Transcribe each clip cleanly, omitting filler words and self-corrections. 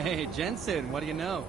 Hey, Jensen, what do you know?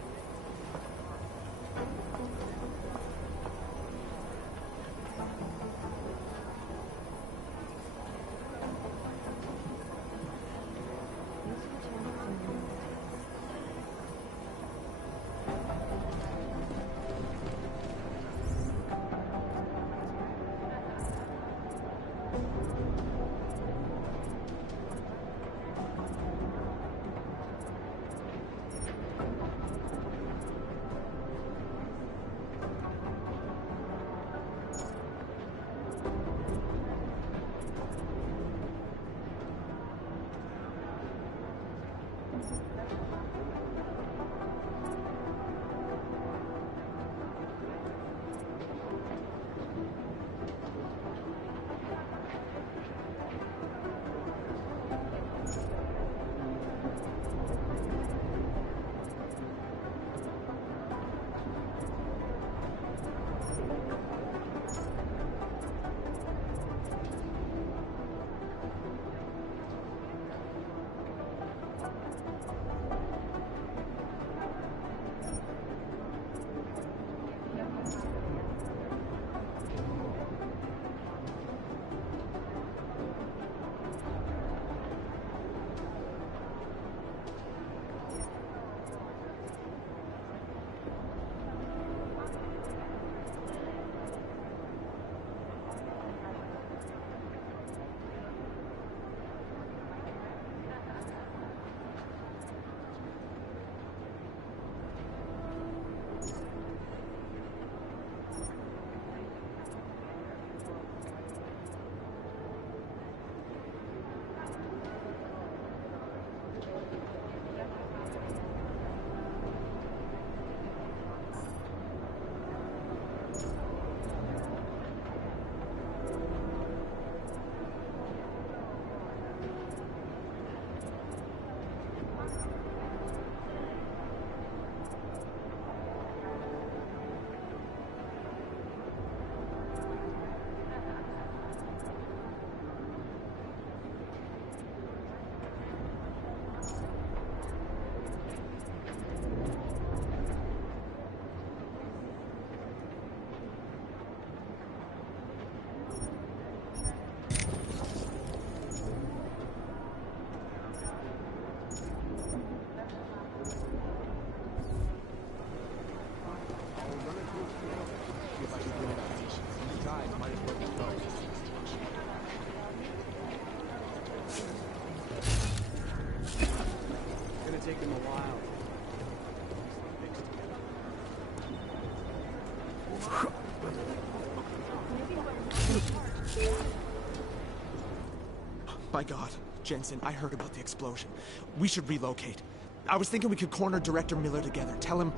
My God, Jensen, I heard about the explosion. We should relocate. I was thinking we could corner Director Miller together. Tell him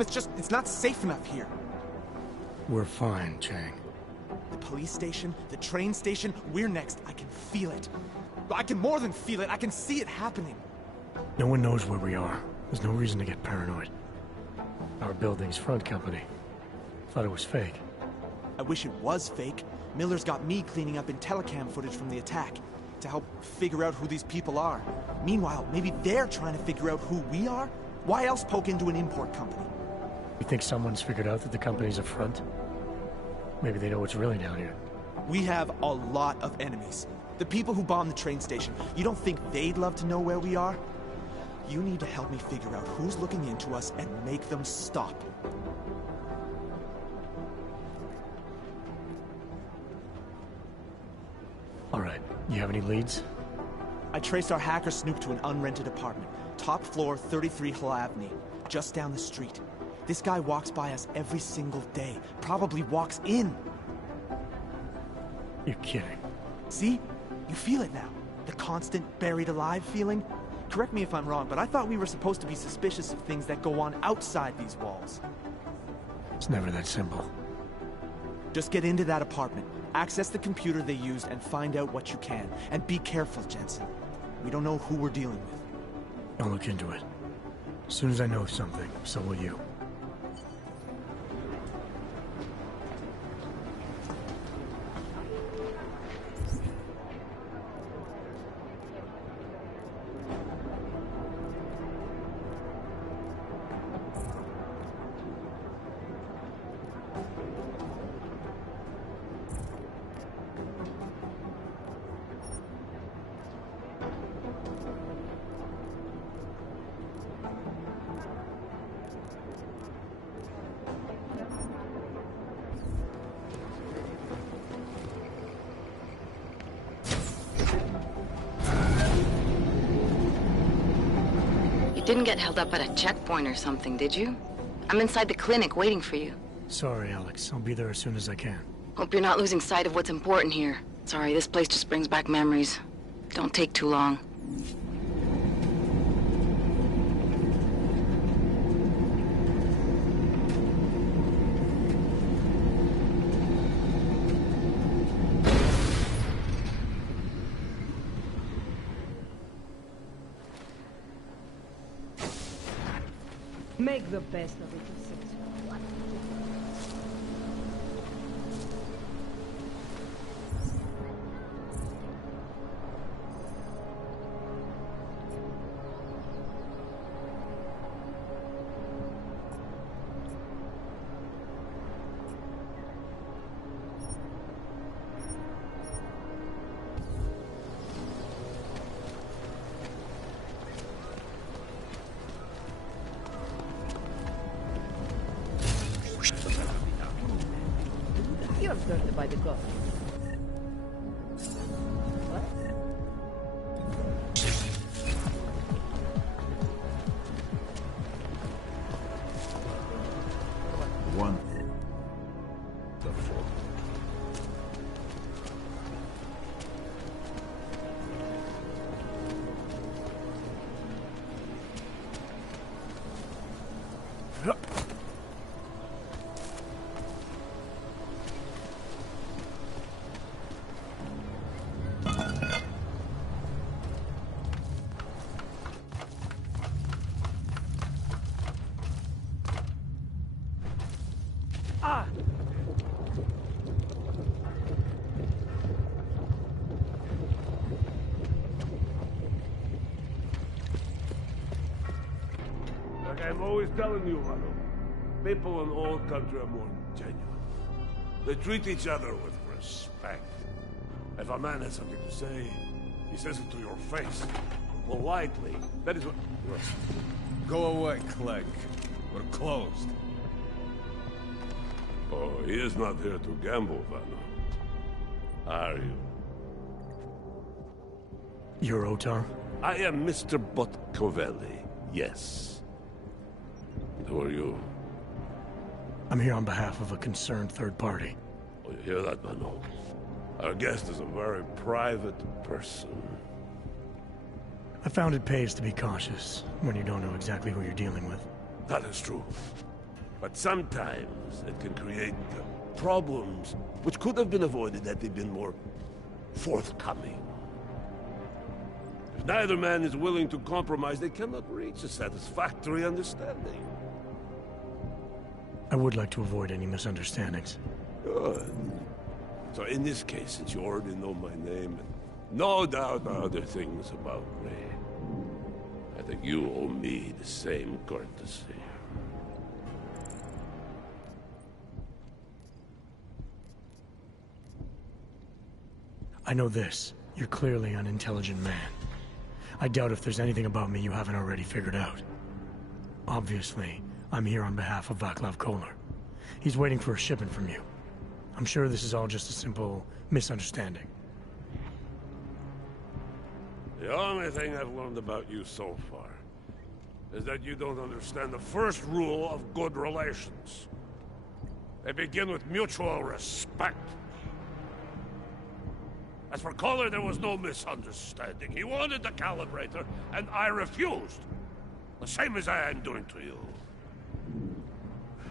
it's not safe enough here. We're fine, Chang. The police station, the train station, we're next. I can feel it. I can more than feel it, I can see it happening. No one knows where we are. There's no reason to get paranoid. Our building's front company. Thought it was fake. I wish it was fake. Miller's got me cleaning up IntelliCam footage from the attack to help figure out who these people are. Meanwhile, maybe they're trying to figure out who we are? Why else poke into an import company? You think someone's figured out that the company's a front? Maybe they know what's really down here. We have a lot of enemies. The people who bombed the train station, you don't think they'd love to know where we are? You need to help me figure out who's looking into us and make them stop. All right, you have any leads? I traced our hacker snoop to an unrented apartment. Top floor, 33 Hill Avenue, just down the street. This guy walks by us every single day. Probably walks in. You're kidding. See? You feel it now. The constant buried alive feeling. Correct me if I'm wrong, but I thought we were supposed to be suspicious of things that go on outside these walls. It's never that simple. Just get into that apartment, access the computer they used, and find out what you can. And be careful, Jensen. We don't know who we're dealing with. I'll look into it. As soon as I know something, so will you. Didn't get held up at a checkpoint or something, did you? I'm inside the clinic waiting for you. Sorry, Alex. I'll be there as soon as I can. Hope you're not losing sight of what's important here. Sorry, this place just brings back memories. Don't take too long. Make the best of it, you six. You're dirty by the gods. What? One. The four. Like I'm always telling you, Rado, people in old country are more genuine. They treat each other with respect. If a man has something to say, he says it to your face. Politely. That is what... Go away, Clegg. We're closed. Oh, he is not here to gamble, Vano. Are you? You're Otar? I am Mr. Botkovelli, yes. Who are you? I'm here on behalf of a concerned third party. Oh, you hear that, Vano? Our guest is a very private person. I found it pays to be cautious when you don't know exactly who you're dealing with. That is true. But sometimes it can create problems which could have been avoided had they been more forthcoming. If neither man is willing to compromise, they cannot reach a satisfactory understanding. I would like to avoid any misunderstandings. Good. So in this case, since you already know my name, and no doubt other things about me, I think you owe me the same courtesy. I know this. You're clearly an intelligent man. I doubt if there's anything about me you haven't already figured out. Obviously, I'm here on behalf of Vaclav Kolar. He's waiting for a shipment from you. I'm sure this is all just a simple misunderstanding. The only thing I've learned about you so far is that you don't understand the first rule of good relations. They begin with mutual respect. As for Kolar, there was no misunderstanding. He wanted the calibrator, and I refused. The same as I am doing to you.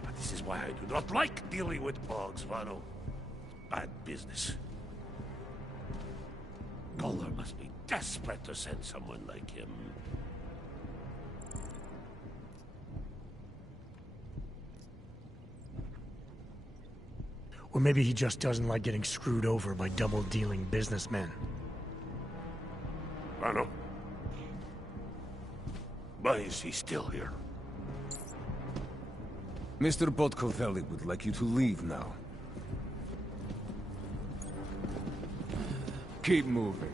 But this is why I do not like dealing with bugs, Vano. Bad business. Kolar must be desperate to send someone like him. Or maybe he just doesn't like getting screwed over by double-dealing businessmen. Vano. Why is he still here? Mr. Botkovelli would like you to leave now. Keep moving.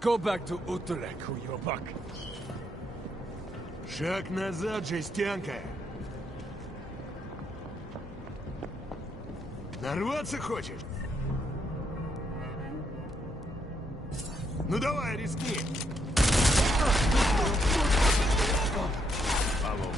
Go back to Utrecht, уёбок. Шаг назад, жестянка. Нарваться хочешь? Ну давай, рискни. Алло.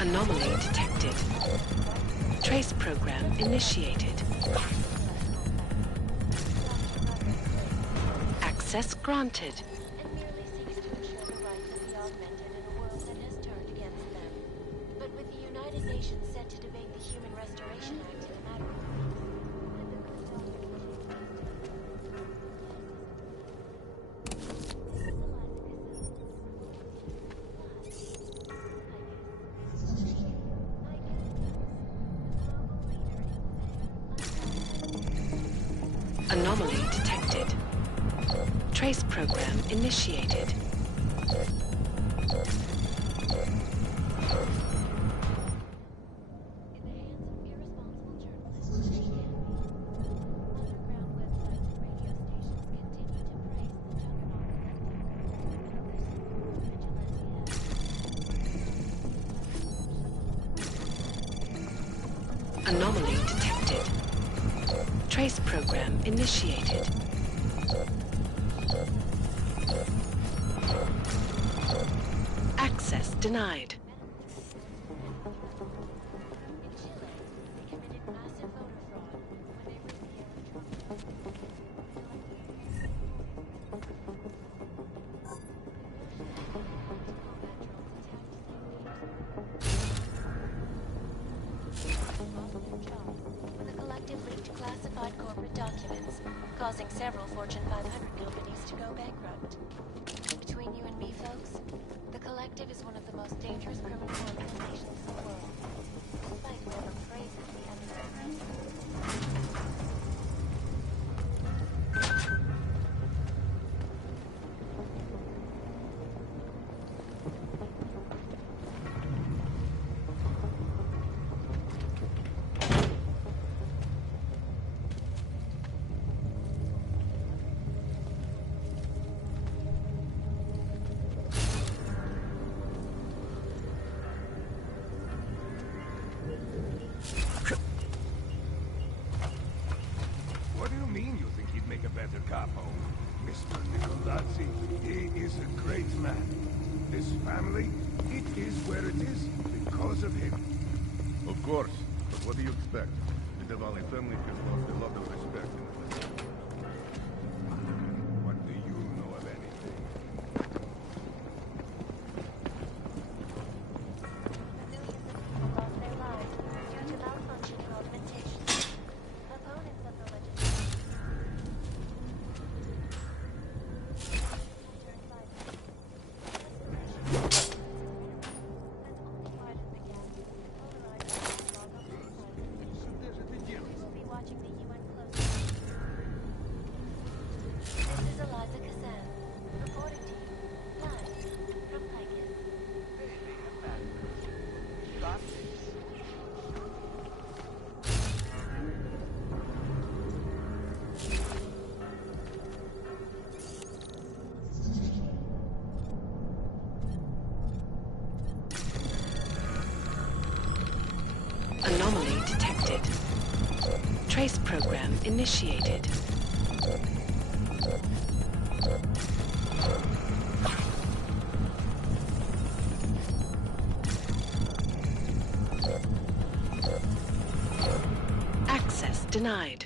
Anomaly detected. Trace program initiated. Access granted. And merely seeks to ensure the rights of the augmented in a world that has turned against them. But with the United Nations set to debate the Human Restoration Act in a matter of Anomaly detected. Trace program initiated. Anomaly detected. Trace program initiated. Access denied. The collective leaked classified corporate documents, causing several Fortune 500 companies to go bankrupt. Between you and me, folks, the collective is one of the most dangerous criminal organizations in the world, despite whatever praises the others. What do you mean you think he'd make a better capo? Mr. Nicolazzi, he is a great man. This family, it is where it is because of him. Of course, but what do you expect? The Dlvided family has lost a lot of respect in the land. What do you know of anything? Millions of people lost their lives due to malfunctioning augmentation. Opponents of the legislation. We'll be watching the UN closely. Trace program initiated. Access denied.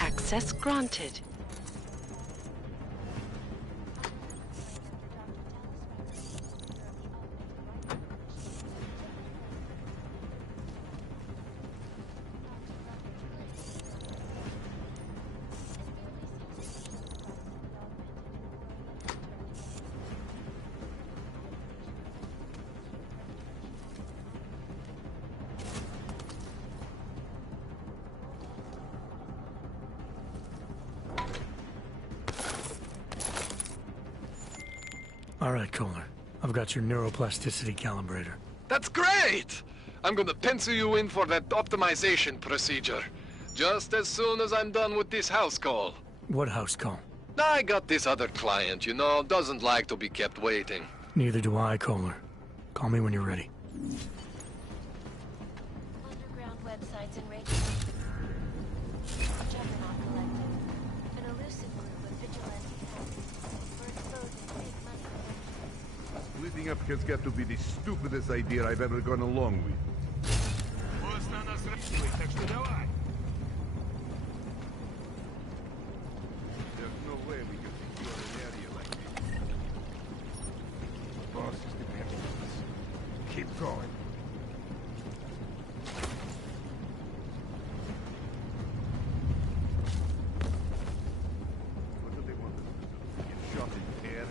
Access granted. All right, Kohler. I've got your neuroplasticity calibrator. That's great! I'm gonna pencil you in for that optimization procedure. Just as soon as I'm done with this house call. What house call? I got this other client, you know, doesn't like to be kept waiting. Neither do I, Kohler. Call me when you're ready. Underground websites and radio. Juggernaut Collective. An elusive group of vigilante hackers for exposing big money. Splitting up has got to be the stupidest idea I've ever gone along with. There's no way we can secure an area like this. The boss is depending on us. Keep going. What do they want us to do? Get shot in the air?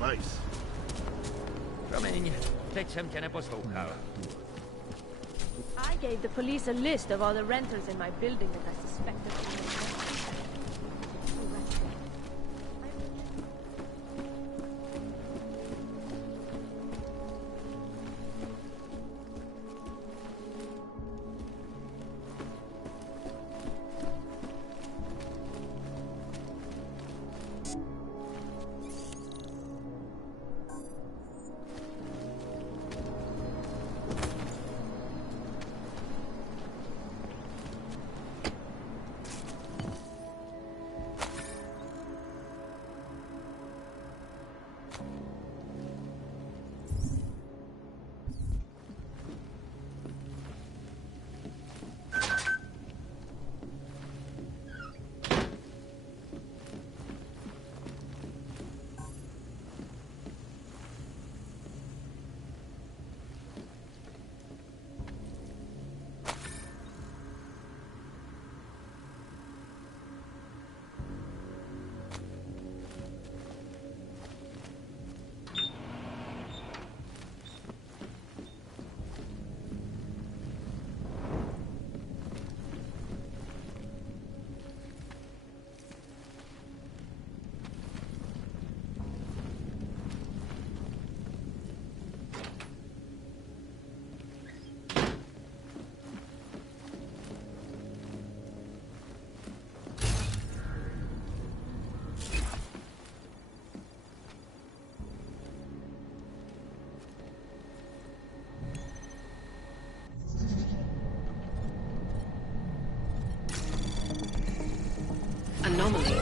Nice. Promiň, teď jsem tě neposlouchal. I gave the police a list of all the renters in my building that I suspected.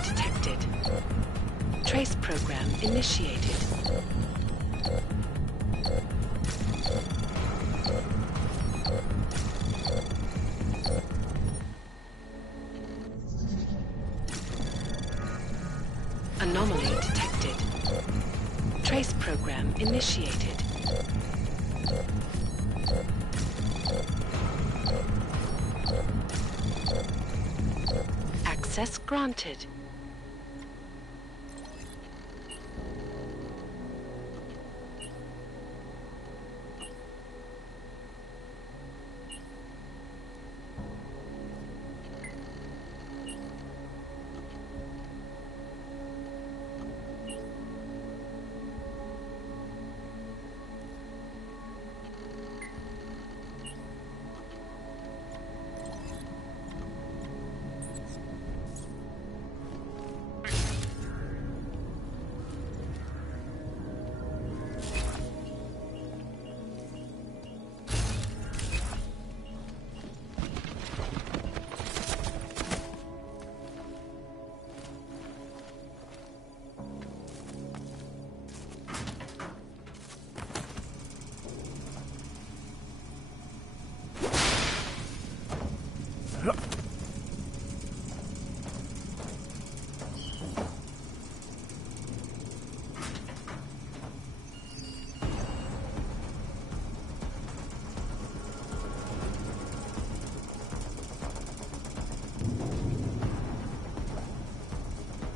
detected. Trace program initiated. Anomaly detected. Trace program initiated. Access granted.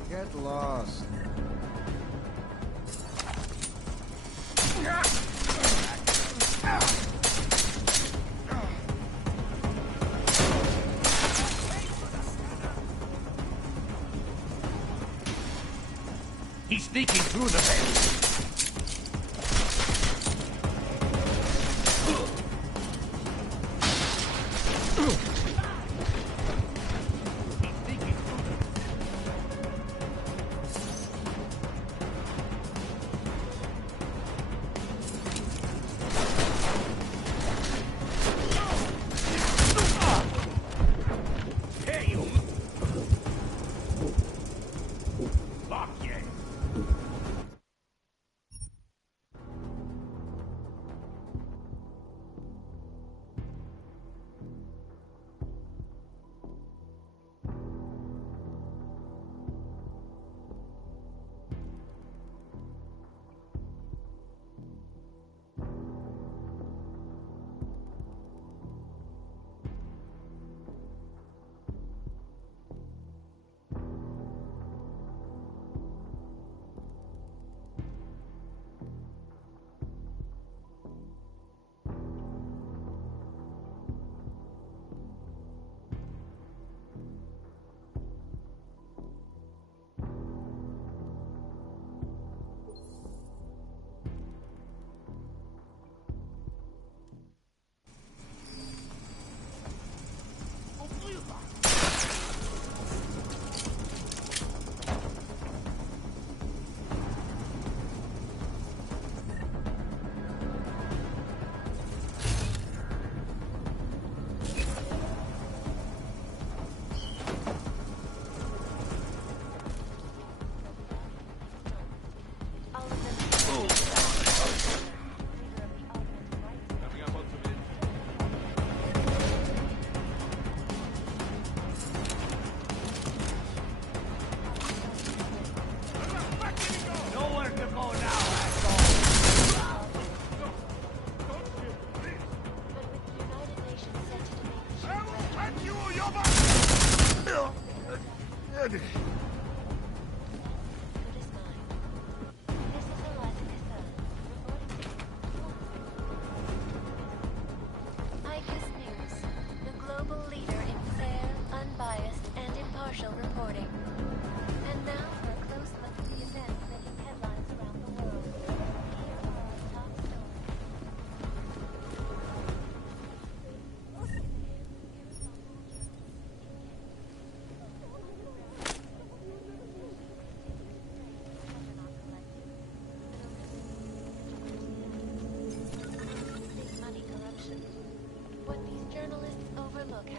Get lost. He's sneaking through the vents.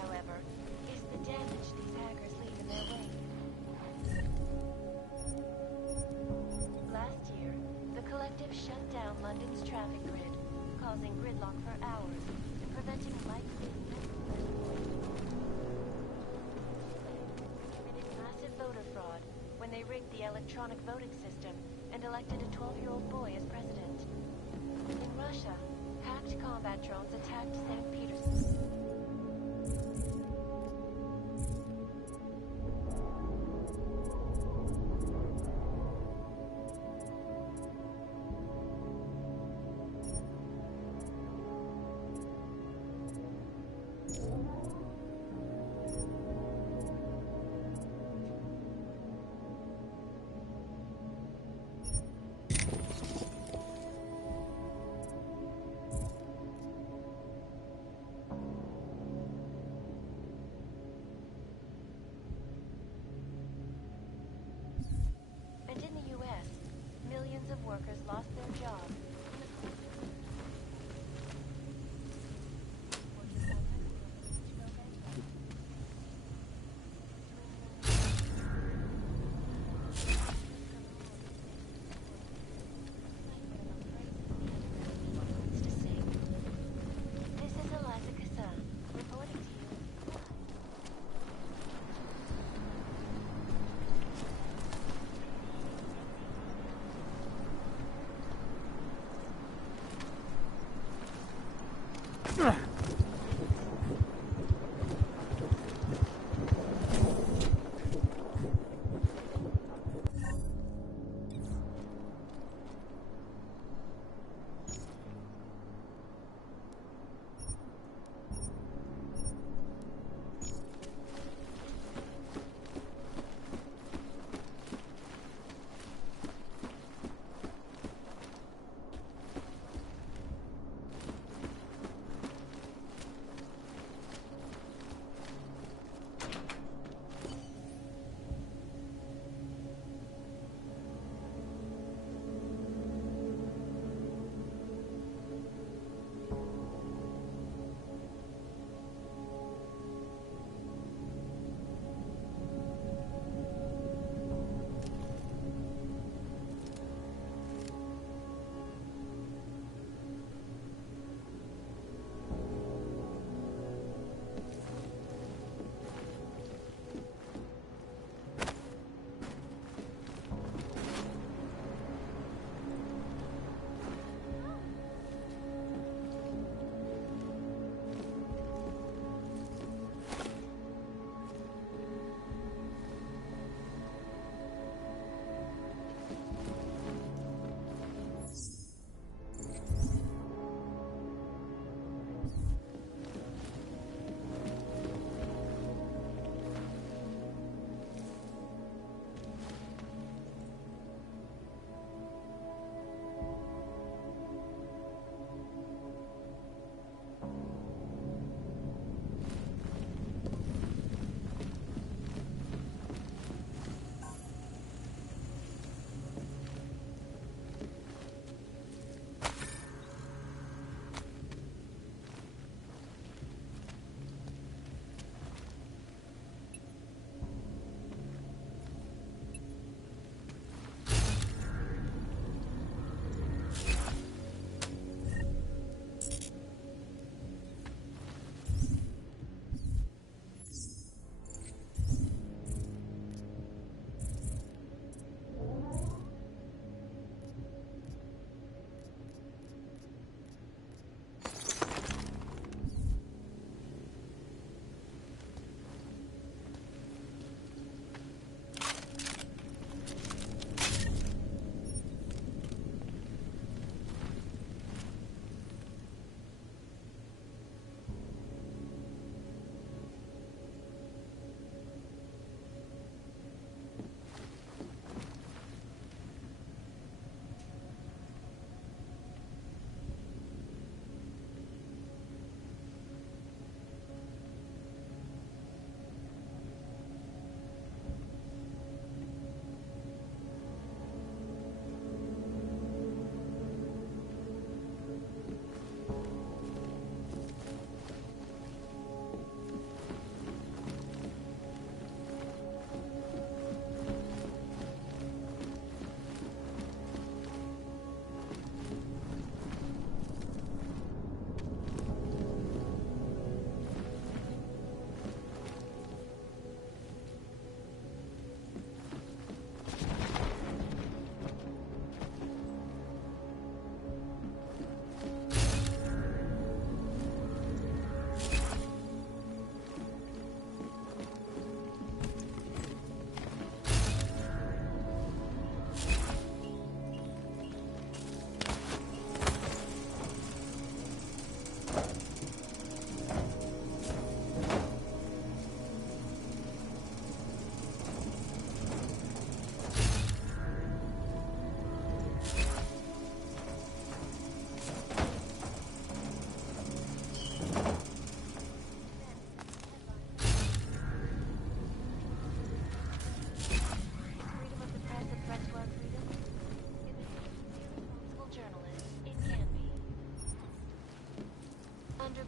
However, is the damage these hackers leave in their wake. collective shut down London's traffic grid, causing gridlock for hours and preventing life-saving committed massive voter fraud when they rigged the electronic voting system and elected a 12-year-old boy as president. In Russia, hacked combat drones attacked St. Petersburg. And in the U.S., millions of workers lost their jobs. This is Eliza Kassan, reporting to you.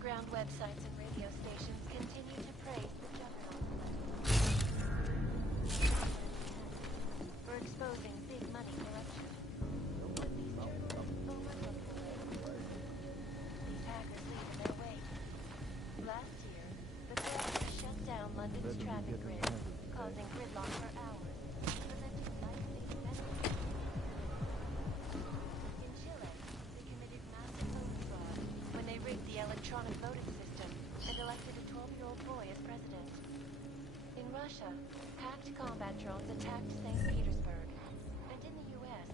underground websites and radio stations continue to praise the Juggernaut for exposing big money corruption. But these journalists overlook the way. These hackers leave in their wake. Last year, the threat shut down London's traffic grid, causing gridlock for hours, preventing life-saving medicine. In Chile, they committed massive vote fraud when they rigged the electronic voting system and elected a 12-year-old boy as president. In Russia, hacked combat drones attacked St. Petersburg. And in the U.S.,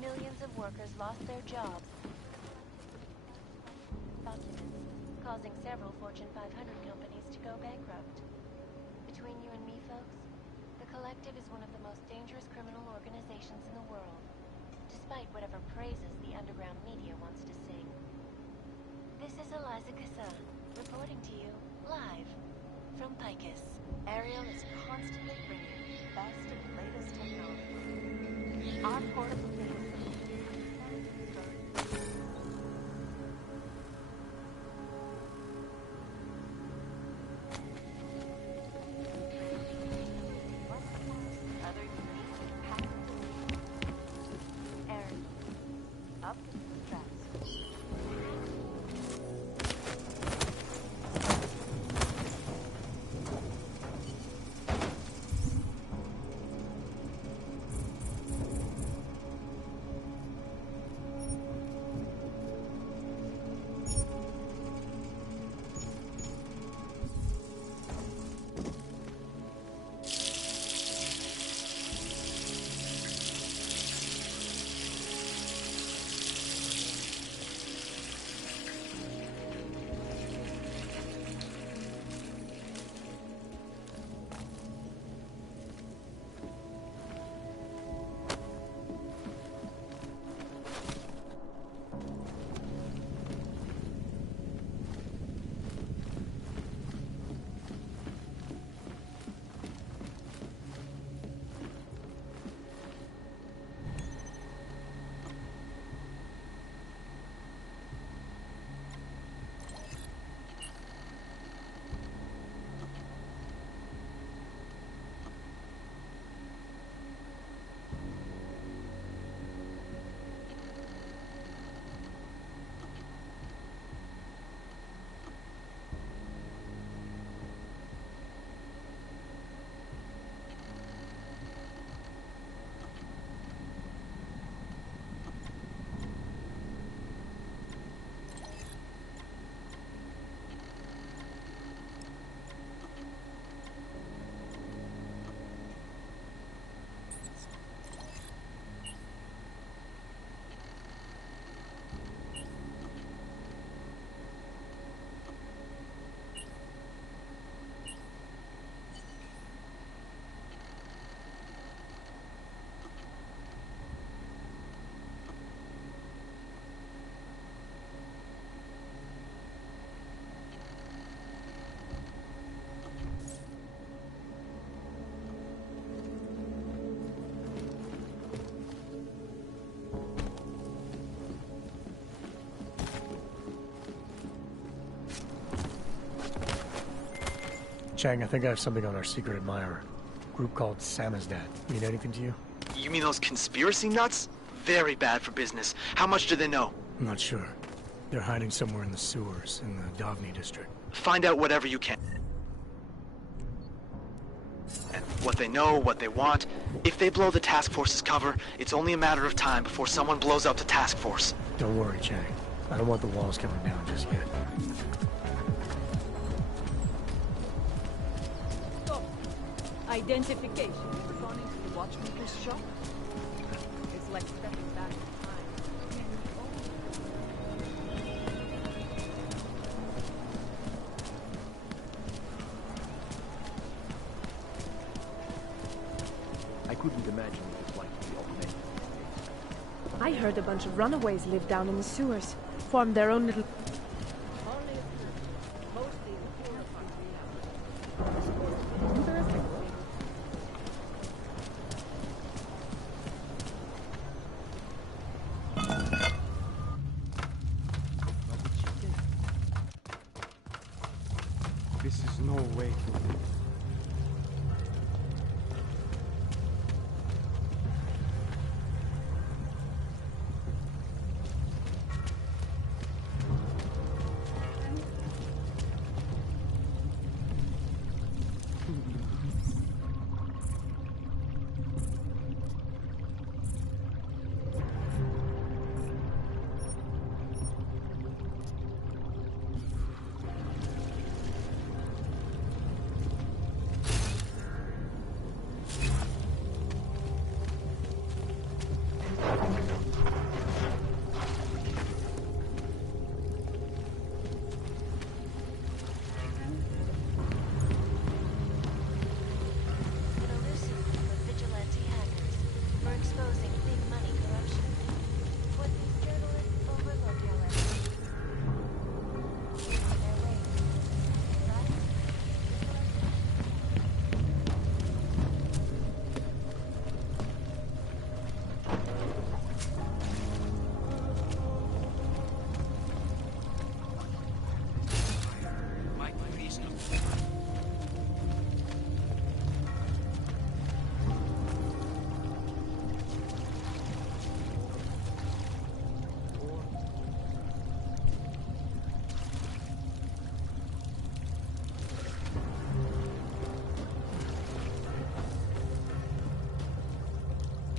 millions of workers lost their jobs, documents, causing several Fortune 500 companies to go bankrupt. Between you and me, folks, the Collective is one of the most dangerous criminal organizations in the world, despite whatever praises the underground media wants to sing. This is Eliza Kassan, reporting to you, live, from Picus. Ariel is constantly bringing the best and latest technology. Our portable data other unique patents. Ariel, up to the straps. Chang, I think I have something on our secret admirer. Group called Samizdat. Mean anything to you? You mean those conspiracy nuts? Very bad for business. How much do they know? I'm not sure. They're hiding somewhere in the sewers in the Dlvided district. Find out whatever you can. And what they know, what they want. If they blow the task force's cover, it's only a matter of time before someone blows up the task force. Don't worry, Chang. I don't want the walls coming down just yet. Stop. Identification. Ever gone into the watchmaker's shop? It's like stepping back in time. I couldn't imagine what it's like to be augmented. I heard a bunch of runaways live down in the sewers, formed their own little... This is no way to live.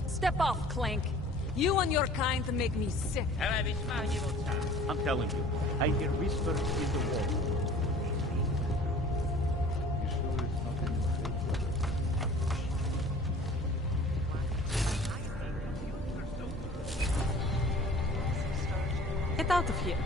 Step off, Clank. You and your kind make me sick. I'm telling you, I hear whispers in the wall. You sure it's not in the Get out of here.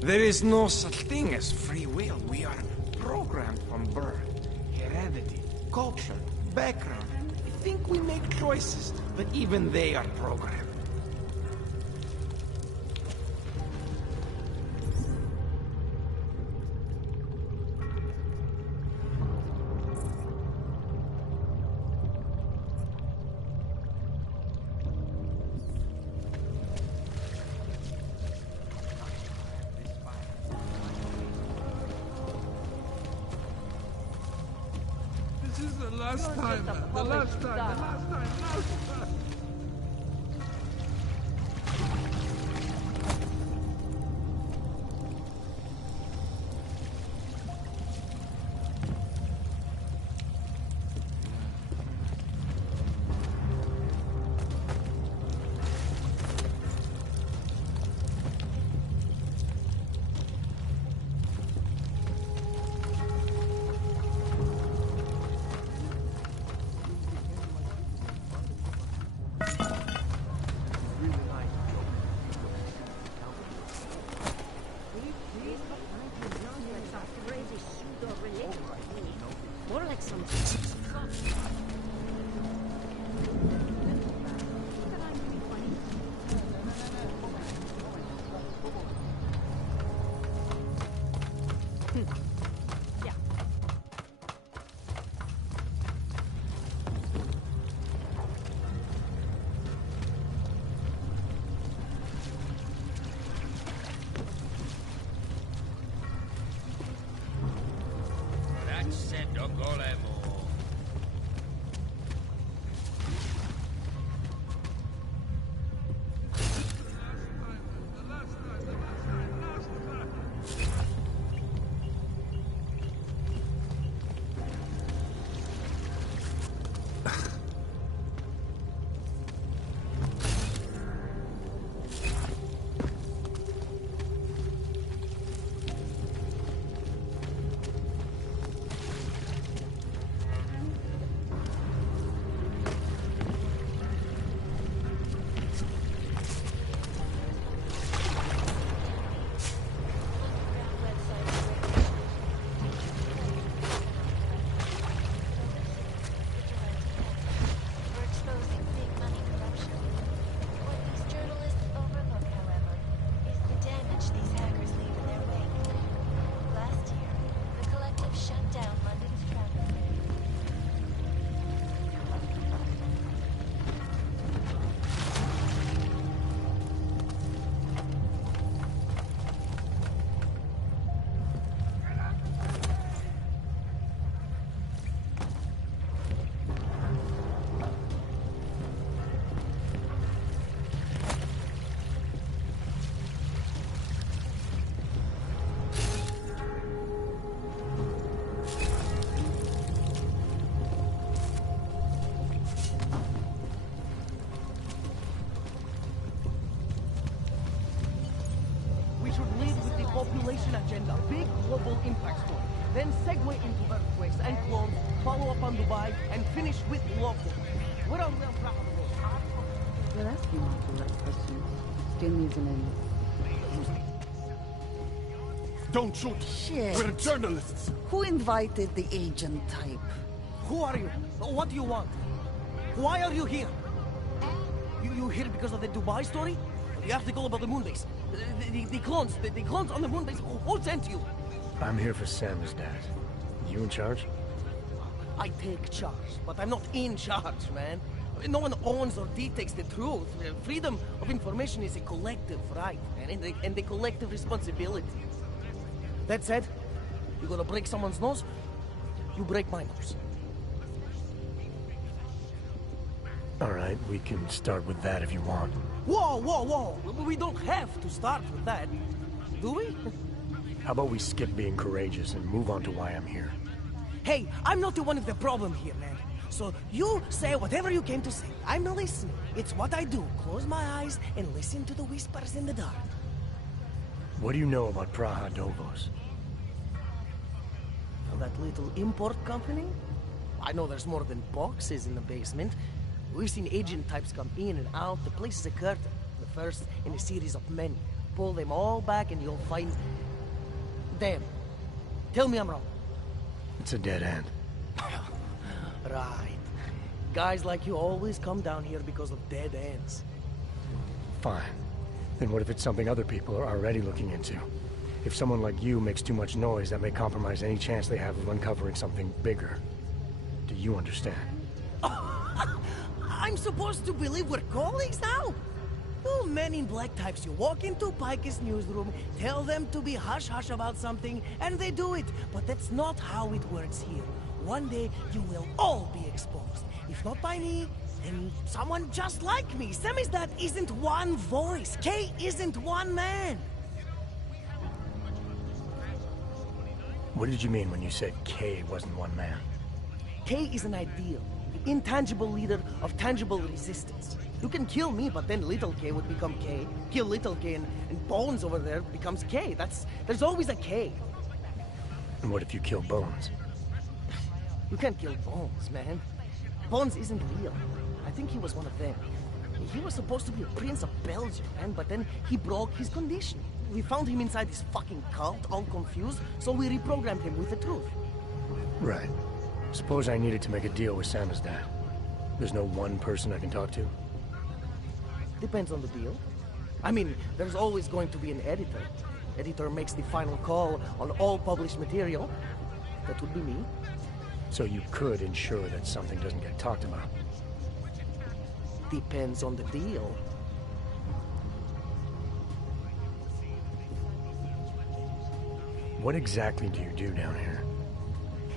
There is no such thing as free will. We are programmed from birth. Heredity, culture, background. We think we make choices, but even they are programmed. This is the last time, man. The last time. More like some population agenda, big global impact story. Then segue into earthquakes and clones, follow up on Dubai, and finish with local. What are we on track of those? You're asking me to let questions. Still needs an end. Don't shoot! Shit. We're journalists! Who invited the agent type? Who are you? What do you want? Why are you here? You here because of the Dubai story? The article about the moonbase? The clones on the moonbase? Who sent you? I'm here for Sam's dad. You in charge? I take charge, but I'm not in charge, man. No one owns or dictates the truth. Freedom of information is a collective right, and a collective responsibility. That said, you gonna break someone's nose, you break my nose. Alright, we can start with that if you want. Whoa, whoa, whoa! We don't have to start with that, do we? How about we skip being courageous and move on to why I'm here? Hey, I'm not the one with the problem here, man. So you say whatever you came to say. I'm listening. It's what I do. Close my eyes and listen to the whispers in the dark. What do you know about Praha Dovos? That little import company? I know there's more than boxes in the basement. We've seen agent types come in and out. The place is a curtain. The first in a series of many. Pull them all back and you'll find... Damn. Tell me I'm wrong. It's a dead end. Right. Guys like you always come down here because of dead ends. Fine. Then what if it's something other people are already looking into? If someone like you makes too much noise, that may compromise any chance they have of uncovering something bigger. Do you understand? I'm supposed to believe we're colleagues now? You men in black types, you walk into Pike's newsroom, tell them to be hush-hush about something, and they do it. But that's not how it works here. One day, you will all be exposed. If not by me, then someone just like me. Samizdat isn't one voice. K isn't one man. What did you mean when you said K wasn't one man? K is an ideal. The intangible leader of tangible resistance. You can kill me, but then little K would become K. Kill little K and Bones over there becomes K. There's always a K. And what if you kill Bones? You can't kill Bones, man. Bones isn't real. I think he was one of them. He was supposed to be a prince of Belgium, man, but then he broke his condition. We found him inside this fucking cult, all confused, so we reprogrammed him with the truth. Right. Suppose I needed to make a deal with Samizdat. There's no one person I can talk to? Depends on the deal. I mean, there's always going to be an editor. Editor makes the final call on all published material. That would be me. So you could ensure that something doesn't get talked about? Depends on the deal. What exactly do you do down here?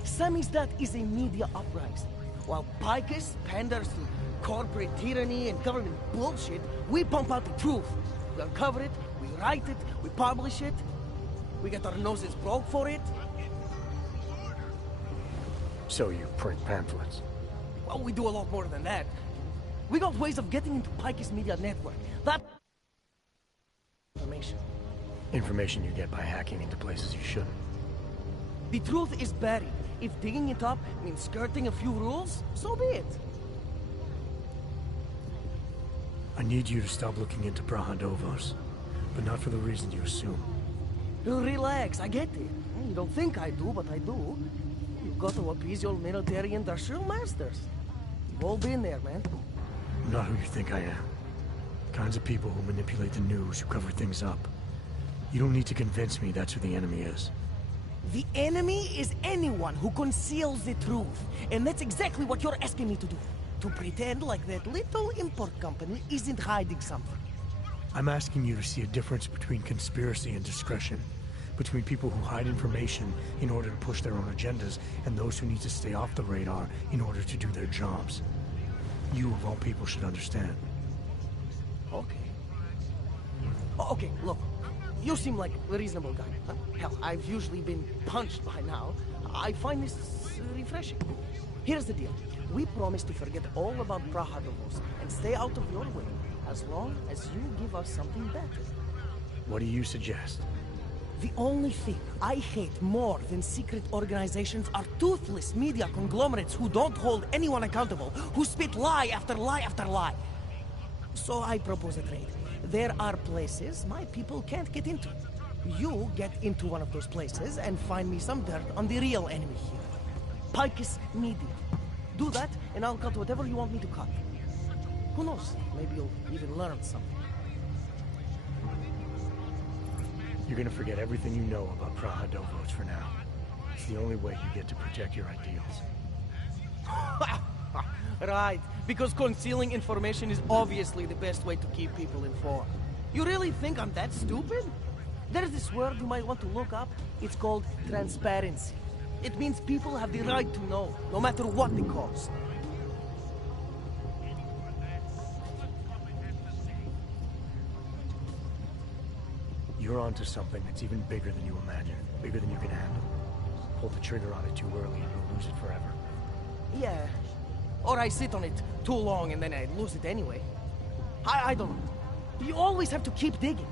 Samizdat is a media uprising. While Picus panders to corporate tyranny and government bullshit, we pump out the truth. We uncover it, we write it, we publish it. We get our noses broke for it. So you print pamphlets? Well, we do a lot more than that. We got ways of getting into Picus Media Network. That... information. Information you get by hacking into places you shouldn't. The truth is buried. If digging it up means skirting a few rules, so be it. I need you to stop looking into Brahadovos, but not for the reason you assume. Relax, I get it. You don't think I do, but I do. You've got to appease your military industrial masters. You've all been there, man. I'm not who you think I am. The kinds of people who manipulate the news, who cover things up. You don't need to convince me that's who the enemy is. The enemy is anyone who conceals the truth. And that's exactly what you're asking me to do. To pretend like that little import company isn't hiding something. I'm asking you to see a difference between conspiracy and discretion. Between people who hide information in order to push their own agendas, and those who need to stay off the radar in order to do their jobs. You, of all people, should understand. Okay. Okay, look. You seem like a reasonable guy. Huh? Hell, I've usually been punched by now. I find this refreshing. Here's the deal. We promise to forget all about Brahadovos and stay out of your way, as long as you give us something better. What do you suggest? The only thing I hate more than secret organizations are toothless media conglomerates who don't hold anyone accountable, who spit lie after lie after lie. So I propose a trade. There are places my people can't get into. You get into one of those places and find me some dirt on the real enemy here. Picus Media. Do that, and I'll cut whatever you want me to cut. Who knows? Maybe you'll even learn something. You're gonna forget everything you know about Brahadovos for now. It's the only way you get to protect your ideals. Right, because concealing information is obviously the best way to keep people informed. You really think I'm that stupid? There's this word you might want to look up. It's called transparency. It means people have the right to know, no matter what the cost. You're onto something that's even bigger than you imagine. Bigger than you can handle. Pull the trigger on it too early and you'll lose it forever. Yeah. Or I sit on it too long and then I lose it anyway. I don't know. You always have to keep digging.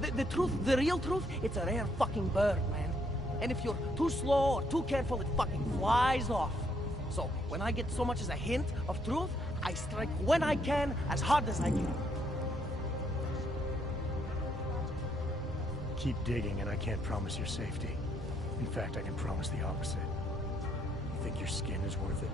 The truth, the real truth, it's a rare fucking bird, man. And if you're too slow or too careful, it fucking flies off. So, when I get so much as a hint of truth, I strike when I can, as hard as I can. Keep digging and I can't promise your safety. In fact, I can promise the opposite. You think your skin is worth it?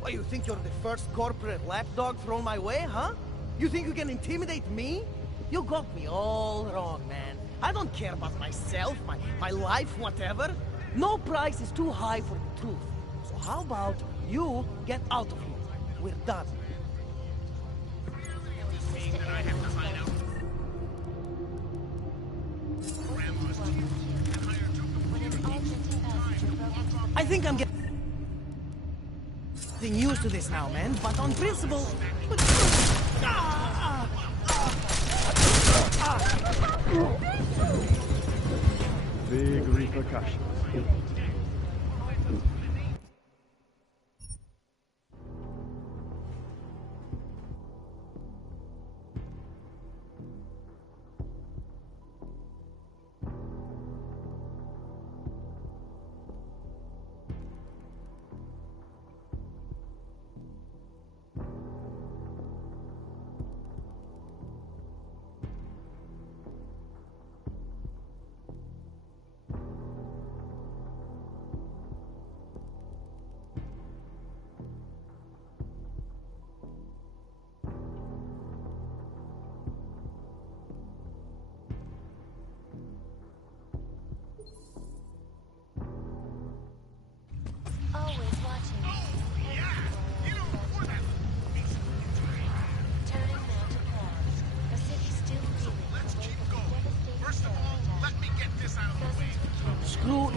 What, you think you're the first corporate lapdog thrown my way, huh? You think you can intimidate me? You got me all wrong, man. I don't care about myself, my life, whatever. No price is too high for the truth. So how about you get out of here? We're done. I think I'm getting used to this now, man, but on principle... Big repercussions.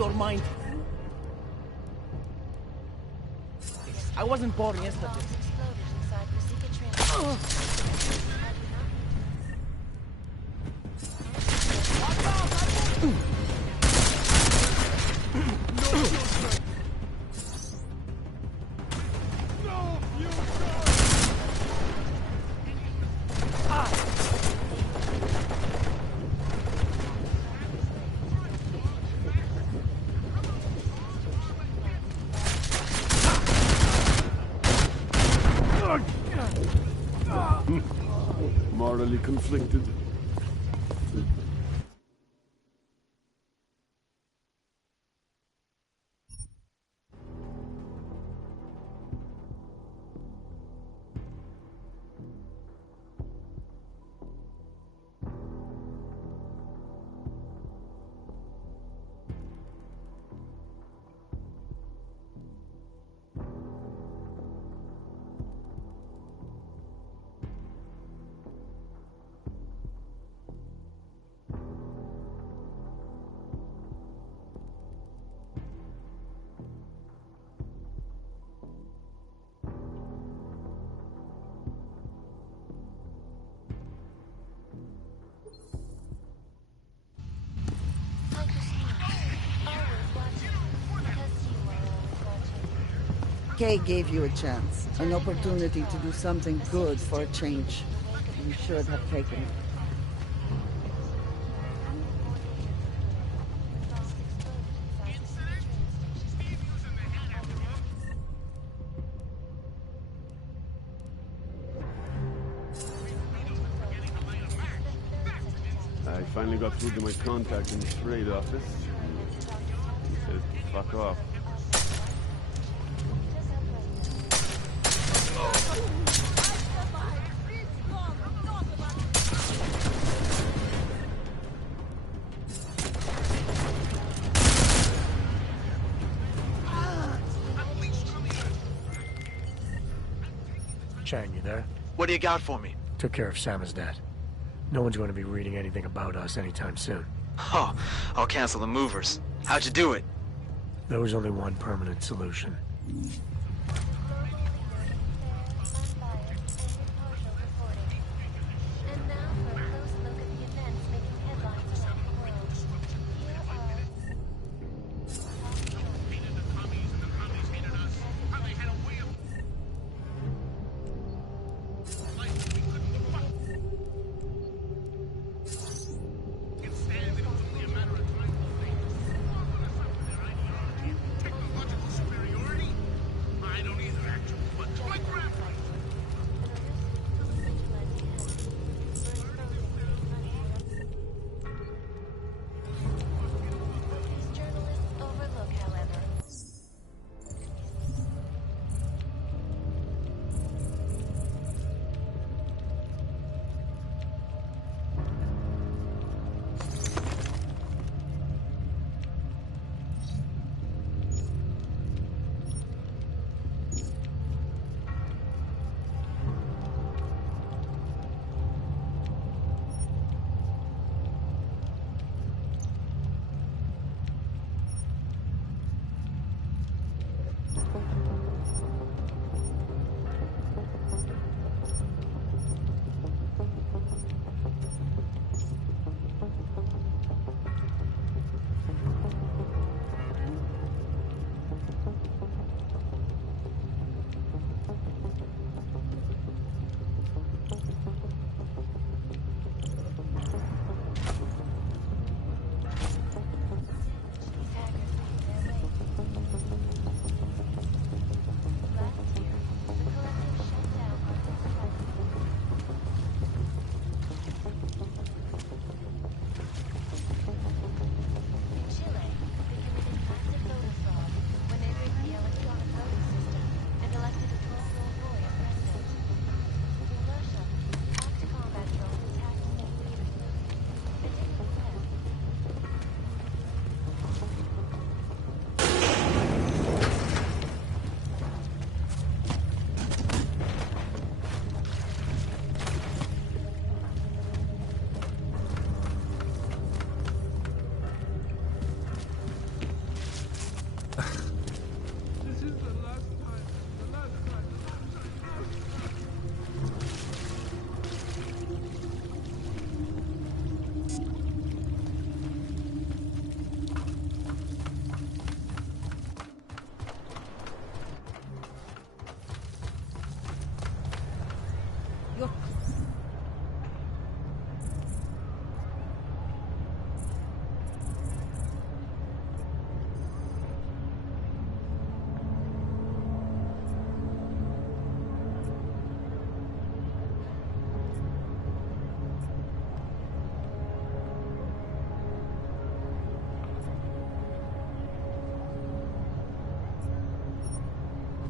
your mind. I wasn't born yesterday. Morally conflicted. Kay gave you a chance, an opportunity to do something good for a change. You should have taken it. I finally got through to my contact in the trade office. He said, fuck off. Chang, you there? What do you got for me? Took care of Sam's dad. No one's going to be reading anything about us anytime soon. Oh, I'll cancel the movers. How'd you do it? There was only one permanent solution.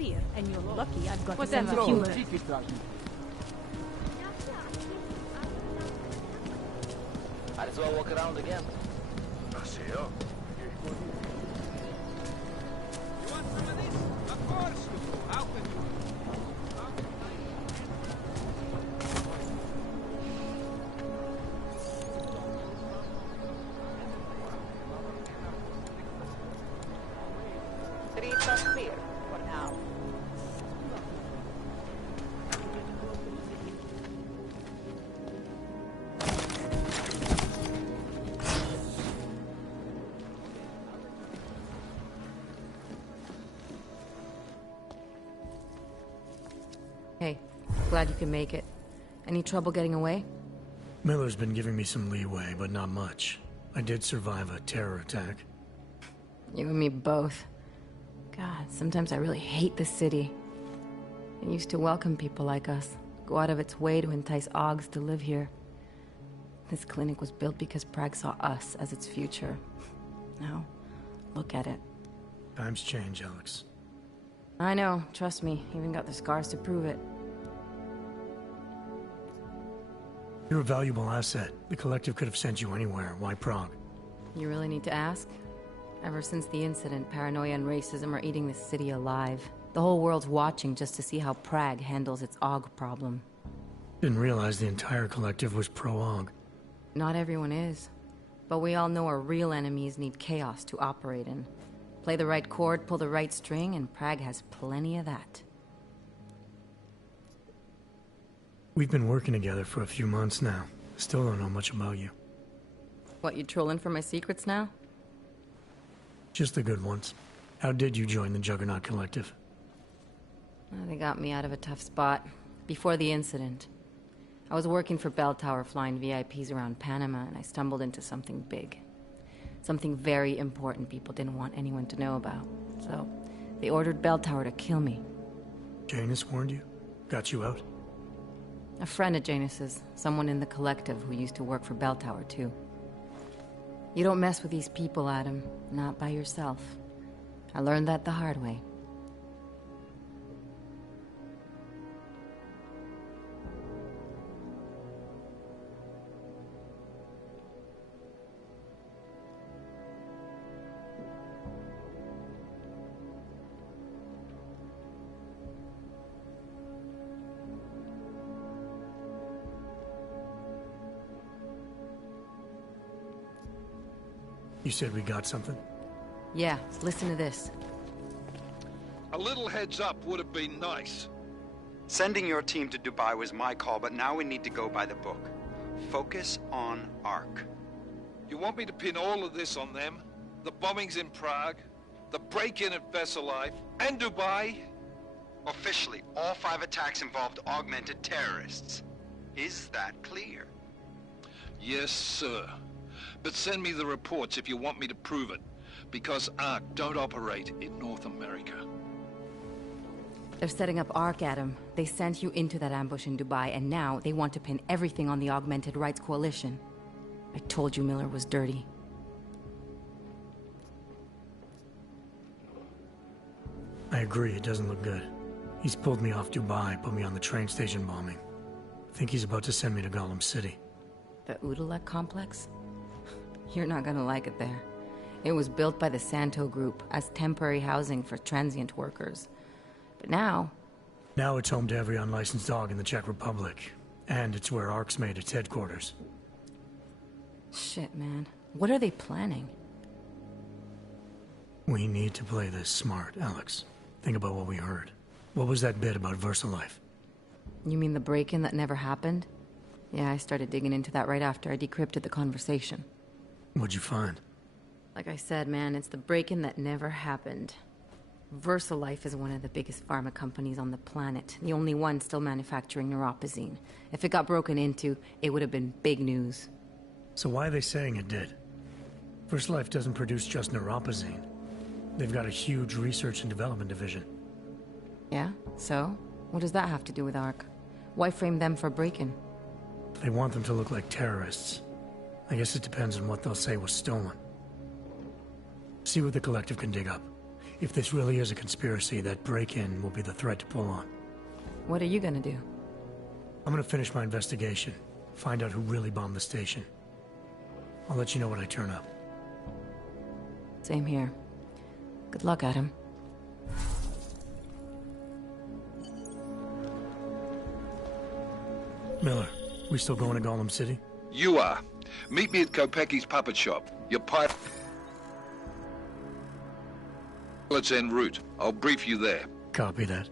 beer, and you're lucky I've got a Whatever. sense of humor. Might as well walk around again. Paseo. You want some of this? Of course you do. How can you? Streets are clear for now. Hey, glad you can make it. Any trouble getting away? Miller's been giving me some leeway, but not much. I did survive a terror attack. You and me both. God, sometimes I really hate this city. It used to welcome people like us, go out of its way to entice Augs to live here. This clinic was built because Prague saw us as its future. Now, look at it. Times change, Alex. I know, trust me, even got the scars to prove it. You're a valuable asset. The Collective could have sent you anywhere. Why Prague? You really need to ask? Ever since the incident, paranoia and racism are eating this city alive. The whole world's watching just to see how Prague handles its Aug problem. Didn't realize the entire Collective was pro-Aug. Not everyone is. But we all know our real enemies need chaos to operate in. Play the right chord, pull the right string, and Prague has plenty of that. We've been working together for a few months now. Still don't know much about you. What, you trolling for my secrets now? Just the good ones. How did you join the Juggernaut Collective? They got me out of a tough spot. Before the incident. I was working for Bell Tower flying VIPs around Panama, and I stumbled into something big. Something very important people didn't want anyone to know about. So, they ordered Bell Tower to kill me. Janus warned you? Got you out? A friend of Janus's, someone in the Collective who used to work for Bell Tower too. You don't mess with these people, Adam. Not by yourself. I learned that the hard way. You said we got something? Yeah, listen to this. A little heads up would have been nice. Sending your team to Dubai was my call, but now we need to go by the book. Focus on Ark. You want me to pin all of this on them? The bombings in Prague, the break-in at Vesellife, and Dubai? Officially, all 5 attacks involved augmented terrorists. Is that clear? Yes, sir. But send me the reports if you want me to prove it, because Ark don't operate in North America. They're setting up Ark, Adam. They sent you into that ambush in Dubai, and now they want to pin everything on the Augmented Rights Coalition. I told you Miller was dirty. I agree, it doesn't look good. He's pulled me off Dubai, put me on the train station bombing. I think he's about to send me to Gollum City. The Udalek complex? You're not gonna like it there. It was built by the Santo Group as temporary housing for transient workers. But now... Now it's home to every unlicensed dog in the Czech Republic. And it's where Ark's made its headquarters. Shit, man. What are they planning? We need to play this smart, Alex. Think about what we heard. What was that bit about VersaLife? You mean the break-in that never happened? Yeah, I started digging into that right after I decrypted the conversation. What'd you find? Like I said, man, it's the break-in that never happened. VersaLife is one of the biggest pharma companies on the planet. The only one still manufacturing neuropozyne. If it got broken into, it would have been big news. So why are they saying it did? VersaLife doesn't produce just neuropozyne. They've got a huge research and development division. Yeah? So? What does that have to do with Ark? Why frame them for break-in? They want them to look like terrorists. I guess it depends on what they'll say was stolen. See what the Collective can dig up. If this really is a conspiracy, that break-in will be the thread to pull on. What are you gonna do? I'm gonna finish my investigation, find out who really bombed the station. I'll let you know when I turn up. Same here. Good luck, Adam. Miller, we still going to Golem City? You are. Meet me at Kopecki's puppet shop. Your pilot's en route. I'll brief you there. Copy that.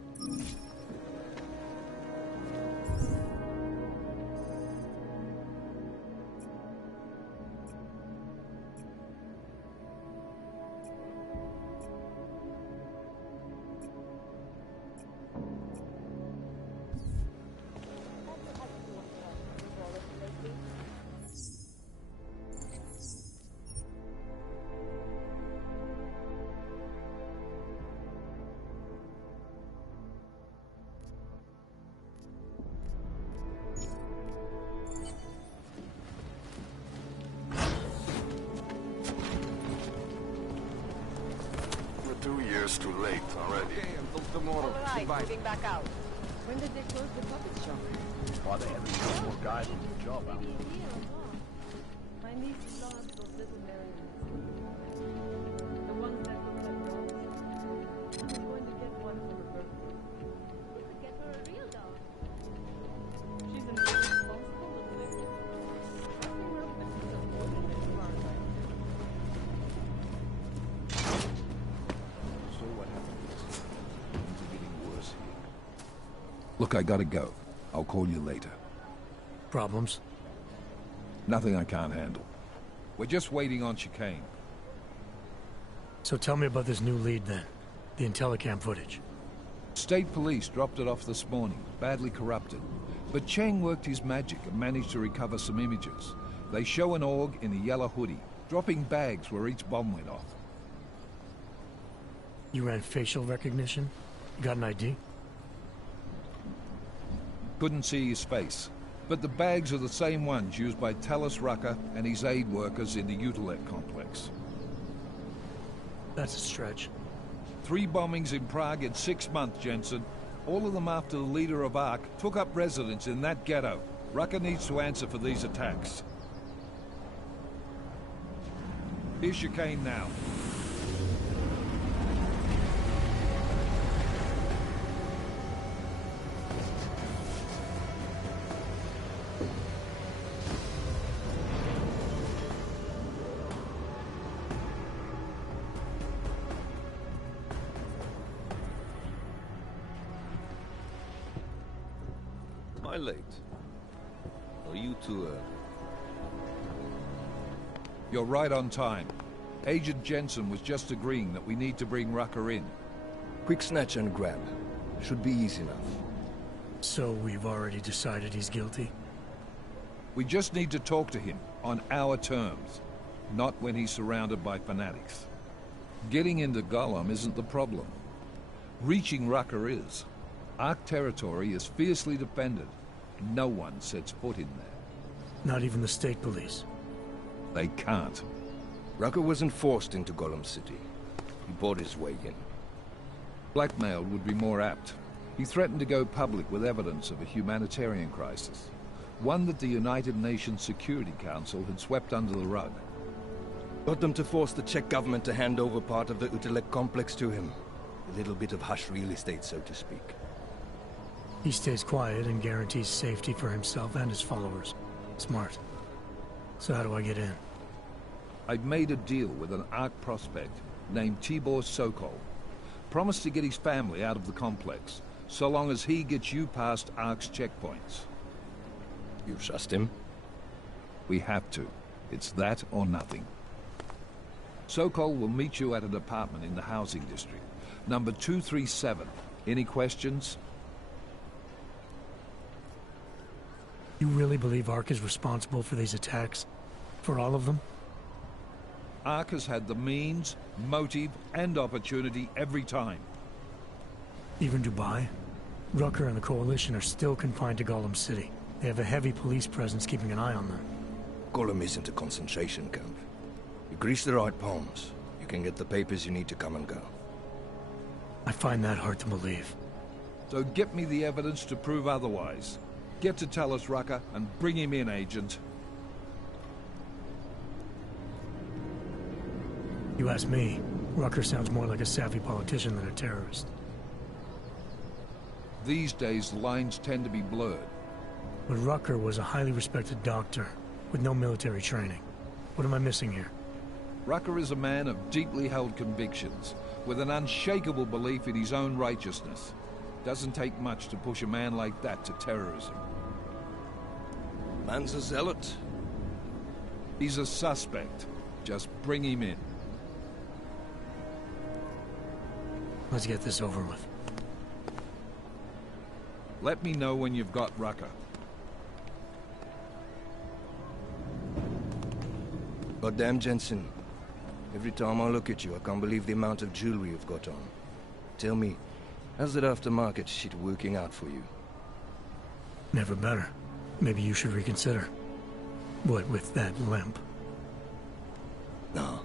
Too late already. Okay, until tomorrow. All right, Goodbye. moving back out. When did they close the puppet shop? Why they haven't got more guys on the job out? Maybe a year or more. My niece loves those little marionettes. The ones that look like dolls. I was going to get one for her birthday. You could get her a real doll. She's an irresponsible little lady. Nothing wrong with her, as far as I know. So what happened? Things are getting worse here. Look, I gotta go. I'll call you later. Problems? Nothing I can't handle. We're just waiting on chicane. So tell me about this new lead then. The Intellicam footage. State police dropped it off this morning, badly corrupted. But Cheng worked his magic and managed to recover some images. They show an org in a yellow hoodie, dropping bags where each bomb went off. You ran facial recognition? You got an ID? Couldn't see his face. But the bags are the same ones used by Tallis Rucker and his aid workers in the Dlvided complex. That's a stretch. 3 bombings in Prague in 6 months, Jensen. All of them after the leader of ARC took up residence in that ghetto. Rucker needs to answer for these attacks. Here's chicane now. Am I late? Are you too early? You're right on time. Agent Jensen was just agreeing that we need to bring Rucker in. Quick snatch and grab. Should be easy enough. So we've already decided he's guilty? We just need to talk to him on our terms, not when he's surrounded by fanatics. Getting into Golem isn't the problem. Reaching Rucker is. ARC territory is fiercely defended. No one sets foot in there. Not even the state police? They can't. Rucker wasn't forced into Golem City. He bought his way in. Blackmail would be more apt. He threatened to go public with evidence of a humanitarian crisis. One that the United Nations Security Council had swept under the rug. Got them to force the Czech government to hand over part of the Dlvided complex to him. A little bit of hush real estate, so to speak. He stays quiet and guarantees safety for himself and his followers. Smart. So how do I get in? I've made a deal with an ARC prospect named Tibor Sokol. Promised to get his family out of the complex, so long as he gets you past ARC's checkpoints. You trust him? We have to. It's that or nothing. Sokol will meet you at an apartment in the housing district. Number 237. Any questions? You really believe ARC is responsible for these attacks? For all of them? ARC has had the means, motive, and opportunity every time. Even Dubai? Rucker and the Coalition are still confined to Golem City. They have a heavy police presence keeping an eye on them. Golem isn't a concentration camp. You grease the right palms, you can get the papers you need to come and go. I find that hard to believe. So get me the evidence to prove otherwise. Get to Talus Rucker and bring him in, Agent. You ask me, Rucker sounds more like a savvy politician than a terrorist. These days, lines tend to be blurred. But Rucker was a highly respected doctor, with no military training. What am I missing here? Rucker is a man of deeply held convictions, with an unshakable belief in his own righteousness. Doesn't take much to push a man like that to terrorism. Man's a zealot. He's a suspect. Just bring him in. Let's get this over with. Let me know when you've got Rucker. Goddamn, Jensen. Every time I look at you, I can't believe the amount of jewelry you've got on. Tell me, how's that aftermarket shit working out for you? Never better. Maybe you should reconsider. What with that limp? No.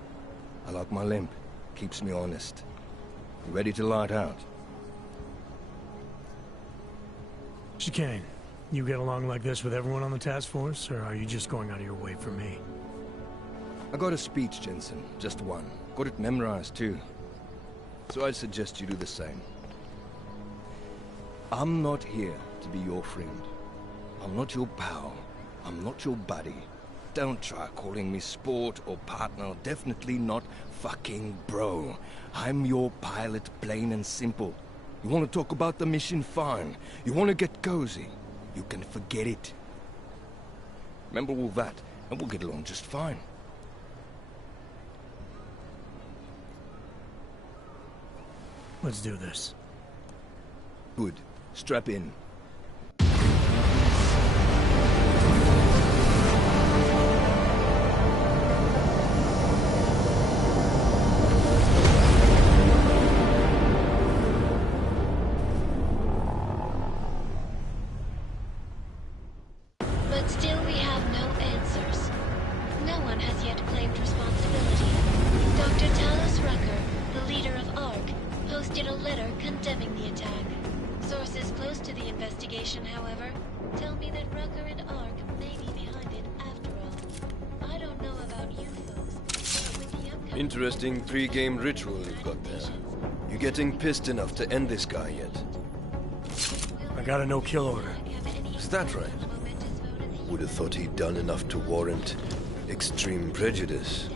I like my limp. Keeps me honest. You ready to light out? Chicane, you get along like this with everyone on the task force, or are you just going out of your way for me? I got a speech, Jensen. Just one. Got it memorized, too. So I'd suggest you do the same. I'm not here to be your friend. I'm not your pal. I'm not your buddy. Don't try calling me sport or partner. Definitely not fucking bro. I'm your pilot, plain and simple. You want to talk about the mission? Fine. You want to get cozy? You can forget it. Remember all that, and we'll get along just fine. Let's do this. Good. Strap in. But still we have no answers. No one has yet claimed responsibility. Dr. Talus Rucker, the leader of ARC, posted a letter condemning the attack. Sources close to the investigation, however, tell me that Rucker and ARC may be behind it after all. I don't know about you folks, but with the upcoming... Interesting pre-game ritual you've got there. You getting pissed enough to end this guy yet? I got a no-kill order. Is that right? Would have thought he'd done enough to warrant extreme prejudice.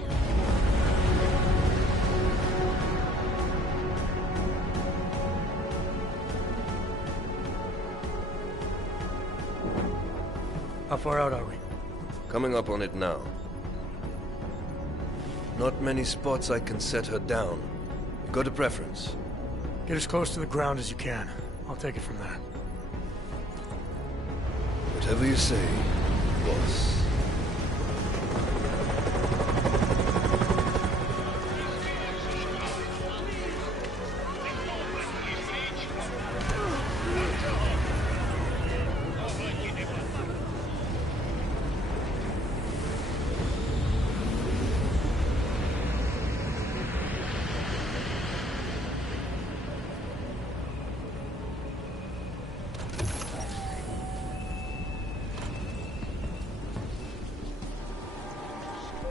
How far out are we? Coming up on it now. Not many spots I can set her down. You got a preference? Get as close to the ground as you can. I'll take it from there. Whatever you say, boss.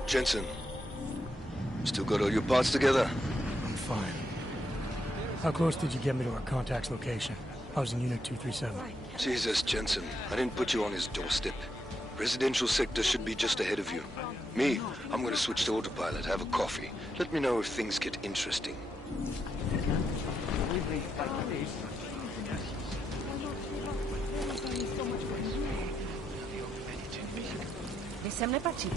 Jensen, still got all your parts together? I'm fine. How close did you get me to our contact's location? I was in Unit 237. Jesus, Jensen, I didn't put you on his doorstep. Residential sector should be just ahead of you. Me, I'm gonna switch to autopilot, have a coffee. Let me know if things get interesting. Sem nepatří.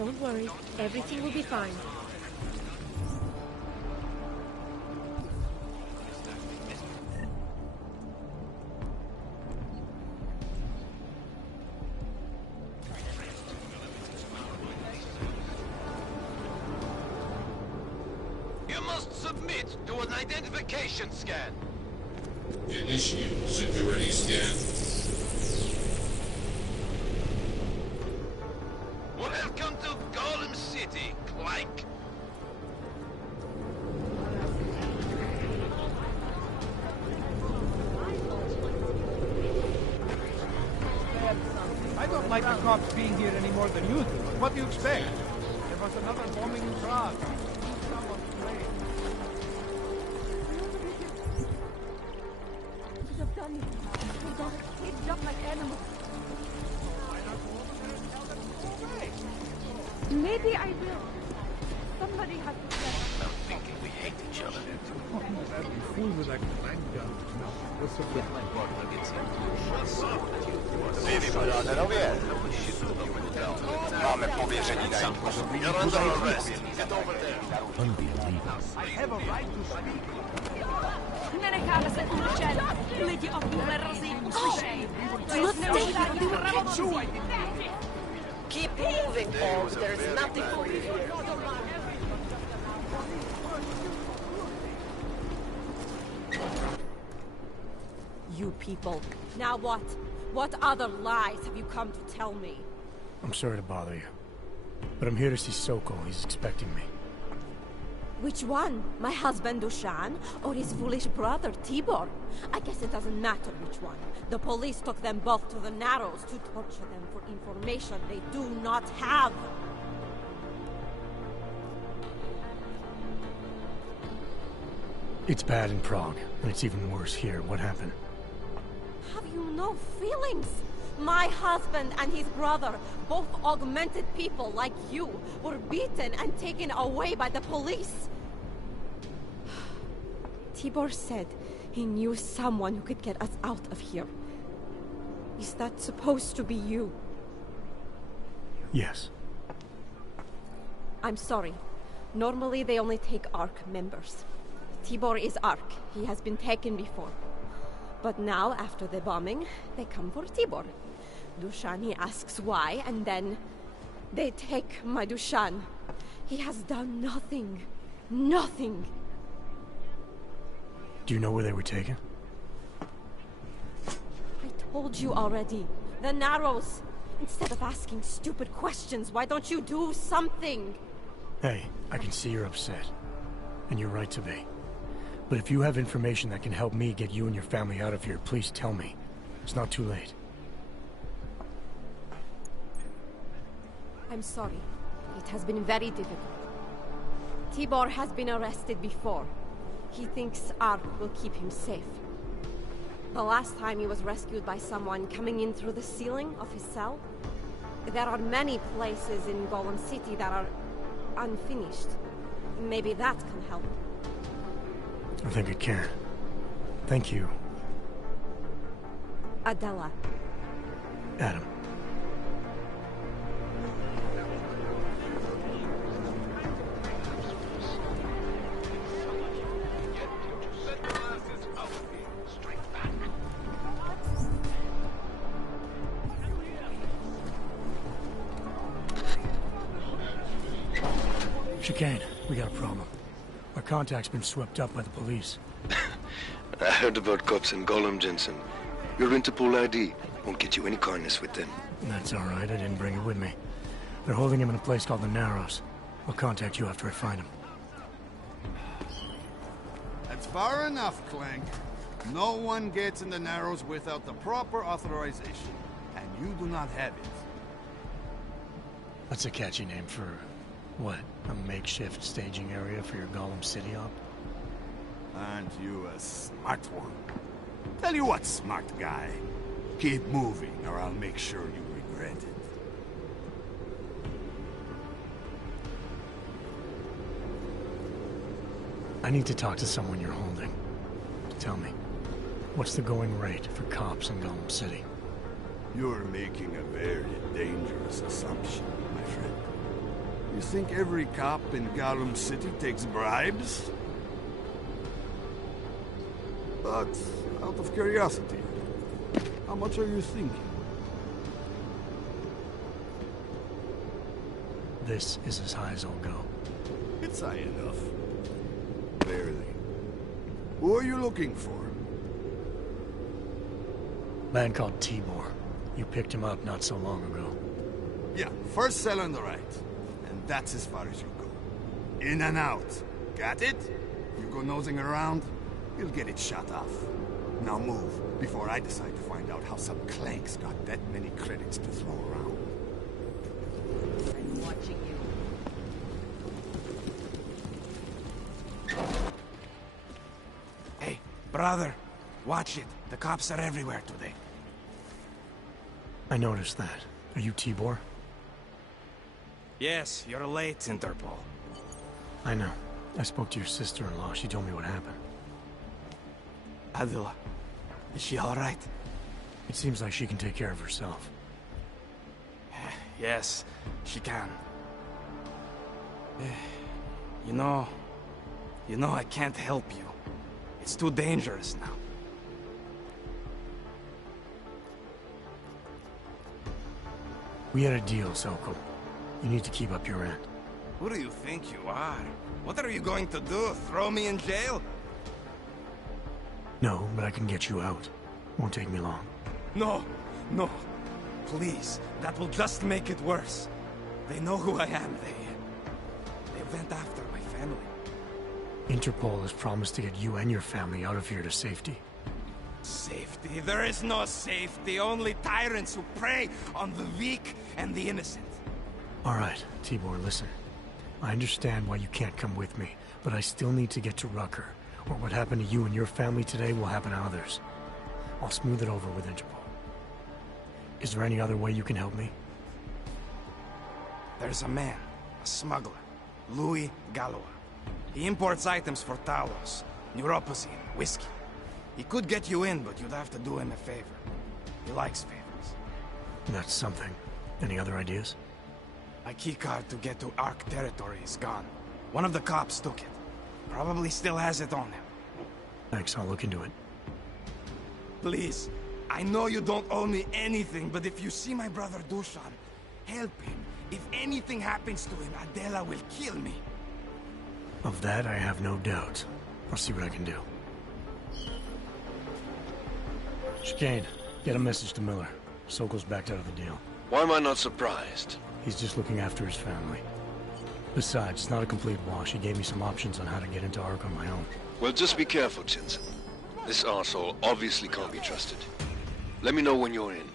Don't worry, everything will be fine. You must submit to an identification scan. Initiate security scan. Welcome to Golem City, Clank. I don't like the cops being here any more than you do. What do you expect? There was another bombing in Prague. Someone played. Should have done it. They got caged up like animals. Maybe I will. Somebody has to tell. I'm thinking we hate each other. That'd be fool with that clank gun. No, what's up with my partner? Mamy powierzeni na ich. You're under arrest. Get over there. I have a right to speak. Nenecháme se umlčet. Lidi obvykle razí, uslyšej. To je zneužívání pravomocí. Keep moving, Bob. There's nothing for you here. You people. Now what? What other lies have you come to tell me? I'm sorry to bother you, but I'm here to see Sokol. He's expecting me. Which one? My husband Dushan or his foolish brother Tibor? I guess it doesn't matter which one. The police took them both to the Narrows to torture them for information they do not have. It's bad in Prague, and it's even worse here. What happened? Have you no feelings? My husband and his brother, both augmented people like you, were beaten and taken away by the police. Tibor said he knew someone who could get us out of here. Is that supposed to be you? Yes. I'm sorry. Normally they only take ARC members. Tibor is ARC. He has been taken before. But now, after the bombing, they come for Tibor. Dushani asks why, and then they take my Dushan. He has done nothing. Nothing. Do you know where they were taken? I told you already. The Narrows. Instead of asking stupid questions, why don't you do something? Hey, I can see you're upset. And you're right to be. But if you have information that can help me get you and your family out of here, please tell me. It's not too late. I'm sorry. It has been very difficult. Tibor has been arrested before. He thinks ARC will keep him safe. The last time he was rescued by someone coming in through the ceiling of his cell. There are many places in Golem City that are unfinished. Maybe that can help. I think it can. Thank you. Adela. Adam. Chicane, we got a problem. Our contact's been swept up by the police. I heard about cops in Golem, Jensen. Your Interpol ID won't get you any kindness with them. That's all right. I didn't bring it with me. They're holding him in a place called the Narrows. I'll contact you after I find him. That's far enough, Clank. No one gets in the Narrows without the proper authorization, and you do not have it. That's a catchy name for... what? A makeshift staging area for your Golem City op? Aren't you a smart one? Tell you what, smart guy. Keep moving, or I'll make sure you regret it. I need to talk to someone you're holding. Tell me, what's the going rate for cops in Golem City? You're making a very dangerous assumption, my friend. You think every cop in Gotham City takes bribes? But, out of curiosity, how much are you thinking? This is as high as I'll go. It's high enough. Barely. Who are you looking for? Man called Tibor. You picked him up not so long ago. Yeah, first cell on the right. And that's as far as you go. In and out. Got it? You go nosing around, you'll get it shut off. Now move, before I decide to find out how some clanks got that many credits to throw around. I'm watching you. Hey, brother, watch it. The cops are everywhere today. I noticed that. Are you Tibor? Yes, you're late, Interpol. I know. I spoke to your sister-in-law. She told me what happened. Adila, is she all right? It seems like she can take care of herself. Yes, she can. You know, I can't help you. It's too dangerous now. We had a deal, Sokol. You need to keep up your end. Who do you think you are? What are you going to do? Throw me in jail? No, but I can get you out. Won't take me long. No, no. Please, that will just make it worse. They know who I am. They went after my family. Interpol has promised to get you and your family out of here to safety. Safety? There is no safety. Only tyrants who prey on the weak and the innocent. All right, Tibor, listen. I understand why you can't come with me, but I still need to get to Rucker, or what happened to you and your family today will happen to others. I'll smooth it over with Interpol. Is there any other way you can help me? There's a man, a smuggler, Louis Galois. He imports items for Talos, neuropozyne, whiskey. He could get you in, but you'd have to do him a favor. He likes favors. That's something. Any other ideas? My keycard to get to Ark territory is gone. One of the cops took it. Probably still has it on him. Thanks, I'll look into it. Please, I know you don't owe me anything, but if you see my brother Dushan, help him. If anything happens to him, Adela will kill me. Of that, I have no doubt. I'll see what I can do. Chicane, get a message to Miller. Sokol's backed out of the deal. Why am I not surprised? He's just looking after his family. Besides, it's not a complete wash. He gave me some options on how to get into Ark on my own. Well, just be careful, Jensen. This arsehole obviously can't be trusted. Let me know when you're in.